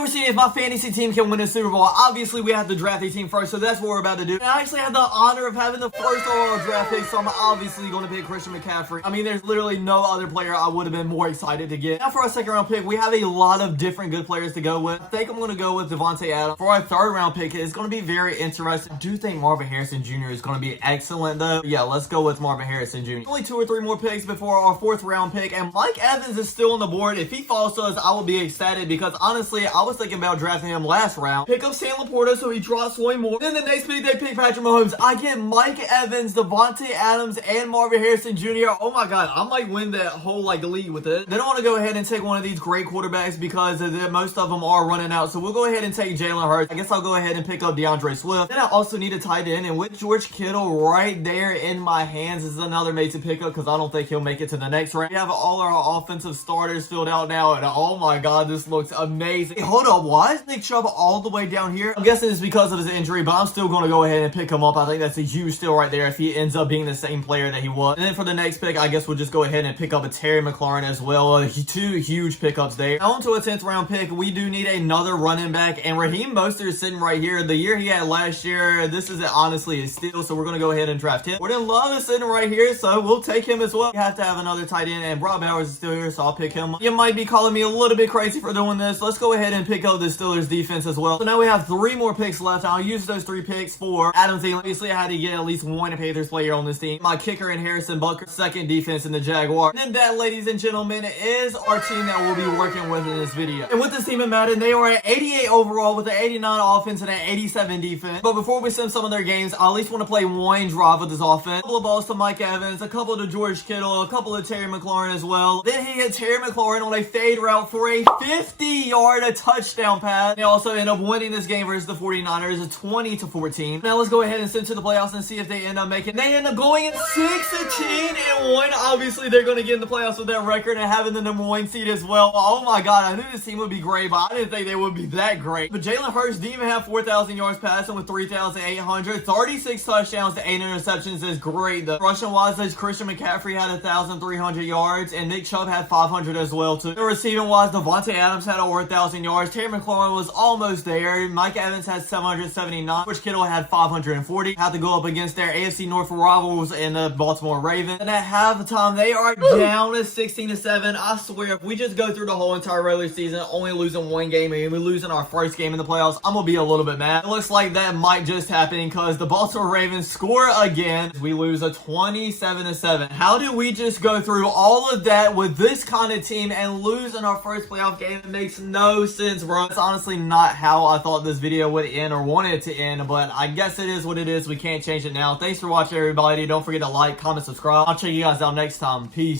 we're seeing if my fantasy team can win a Super Bowl. Obviously, we have to draft a team first, so that's what we're about to do. And I actually have the honor of having the first overall draft pick, so I'm obviously going to pick Christian McCaffrey. I mean, there's literally no other player I would have been more excited to get. Now for our second round pick, we have a lot of different good players to go with. I think I'm going to go with Devontae Adams. For our third round pick, it's going to be very interesting. I do think Marvin Harrison Jr. is going to be excellent, though. Yeah, let's go with Marvin Harrison Jr. Only 2 or 3 more picks before our fourth round pick, and Mike Evans is still on the board. If he falls to us, I will be ecstatic because honestly, I was thinking about drafting him last round. Pick up Sam Laporta so he drops way more. Then the next pick, they pick Patrick Mahomes. I get Mike Evans, Devontae Adams, and Marvin Harrison Jr. Oh my god, I might win that whole league with it. Then I want to go ahead and take one of these great quarterbacks because most of them are running out. So we'll go ahead and take Jalen Hurts. I guess I'll go ahead and pick up DeAndre Swift. Then I also need a tight end, and with George Kittle right there in my hands is another mate to pick up because I don't think he'll make it to the next round. We have all our offensive starters filled out now, and oh my god, this looks amazing. Hey, hold up, why is Nick Chubb all the way down here? I'm guessing it's because of his injury, but I'm still going to go ahead and pick him up. I think that's a huge steal right there if he ends up being the same player that he was. And then for the next pick, I guess we'll just go ahead and pick up a Terry McLaurin as well. 2 huge pickups there. Now on to a 10th round pick. We do need another running back, and Raheem Mostert is sitting right here. The year he had last year, this is honestly a steal, so we're going to go ahead and draft him. Jordan Love is sitting right here, so we'll take him as well. We have to have another tight end, and Brock Bowers is still here, so I'll pick him. You might be calling me a little bit crazy for doing this. Let's go ahead and pick up the Steelers defense as well. So now we have 3 more picks left. I'll use those 3 picks for Adam Thielen. Obviously, I had to get at least one Panthers player on this team. My kicker and Harrison Butker, second defense in the Jaguar. And that, ladies and gentlemen, is our team that we'll be working with in this video. And with this team in Madden, they are at 88 overall with an 89 offense and an 87 defense. But before we sim some of their games, I at least want to play one drive with this offense. A couple of balls to Mike Evans, a couple to George Kittle, a couple to Terry McLaurin as well. Then he hit Terry McLaurin on a fade route for a 50-yard touchdown pass. They also end up winning this game versus the 49ers, 20-14. Now let's go ahead and send to the playoffs and see if they end up making. They end up going in 16-1. Obviously, they're going to get in the playoffs with that record and having the number 1 seed as well. Oh my god, I knew this team would be great, but I didn't think they would be that great. But Jalen Hurts didn't even have 4,000 yards passing with 3,800. 36 touchdowns to 8 interceptions is great. The rushing wise, Christian McCaffrey had 1,300 yards, and Nick Chubb had 500 as well too. The receiving wise, Devontae Adams had over 1,000 yards. Terry McLaurin was almost there. Mike Evans had 779. George Kittle had 540. Had to go up against their AFC North rivals in the Baltimore Ravens. And at halftime, they are down to 16-7. I swear, if we just go through the whole entire regular season, only losing 1 game, and we're losing our first game in the playoffs, I'm gonna be a little bit mad. It looks like that might just happen because the Baltimore Ravens score again. We lose a 27-7. How do we just go through all of that with this kind of team and lose in our first playoff game? It makes no sense, bro. It's honestly not how I thought this video would end or wanted it to end, but I guess it is what it is. We can't change it now. Thanks for watching, everybody. Don't forget to like, comment, subscribe. I'll check you guys out next time. Peace.